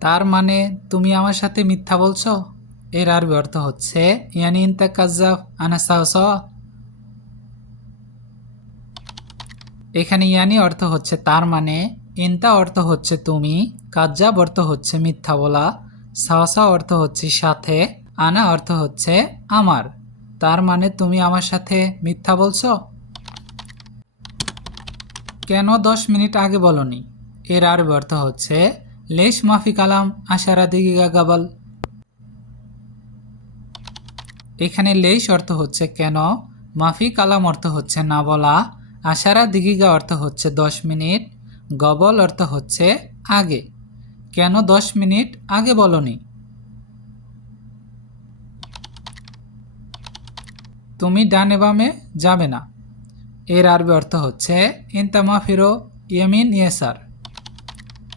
তার মানে তুমি আমার সাথে মিথ্যা বলছো? এর আর ব্যর্থ হচ্ছে, ইয়ানি ইনতা কাজাব আনা সাহস এখানে ইয়ানি অর্থ হচ্ছে তার মানে ইনতা অর্থ হচ্ছে তুমি কাজাব অর্থ হচ্ছে মিথ্যা বলা সাহসা অর্থ হচ্ছে সাথে, আনা অর্থ হচ্ছে আমার। তার মানে তুমি আমার সাথে মিথ্যা বলছো? কেন দশ মিনিট আগে বলনি? এর আর অর্থ হচ্ছে লেশ মাফি কালাম, আশারা দিগিগা গাবাল। এখানে লেশ অর্থ হচ্ছে কেন, মাফি কালাম অর্থ হচ্ছে না বলা, আশারা দিগিগা অর্থ হচ্ছে দশ মিনিট, গবল অর্থ হচ্ছে আগে। কেন দশ মিনিট, আগে বলনি? তুমি ডানে বামে যাবে না। এর আরবি অর্থ হচ্ছে ইনতা মাফিরো, ইয়েমিন ইয়েসার।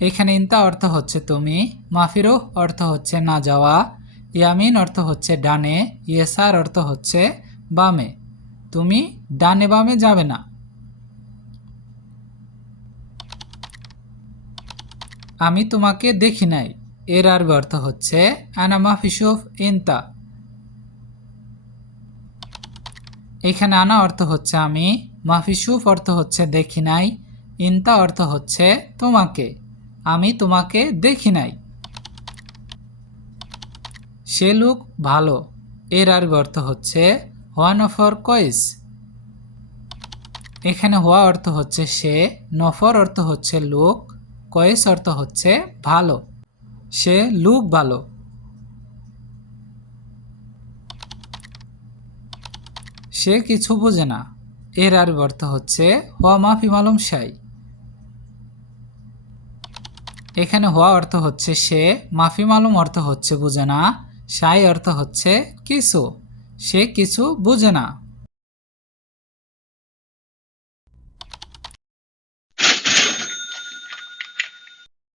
এখানে ইনতা অর্থ হচ্ছে তুমি, মাফিরো অর্থ হচ্ছে না যাওয়া, ইয়ামিন অর্থ হচ্ছে ডানে, ইয়েসার অর্থ হচ্ছে বামে। তুমি ডানে বামে যাবে না। আমি তোমাকে দেখি নাই। এর আরবি অর্থ হচ্ছে, আনা মাফিসুফ ইনতা। এখানে আনা অর্থ হচ্ছে, আমি মাফিসুফ অর্থ হচ্ছে, দেখি নাই। ইনতা অর্থ হচ্ছে, তোমাকে। আমি তোমাকে দেখি নাই। সে লোক ভালো, এর আরবি অর্থ হচ্ছে হওয়া নফর কয়েস। এখানে হওয়া অর্থ হচ্ছে সে, নফর অর্থ হচ্ছে লোক, কয়েস অর্থ হচ্ছে ভালো, সে লুক ভালো। সে কিছু বোঝে না, এর আর অর্থ হচ্ছে হওয়া মাফি মালুম সাই এখানে হওয়া অর্থ হচ্ছে সে, মাফি মালুম অর্থ হচ্ছে বুঝে না, সাই অর্থ হচ্ছে কিছু, সে কিছু বুঝে না।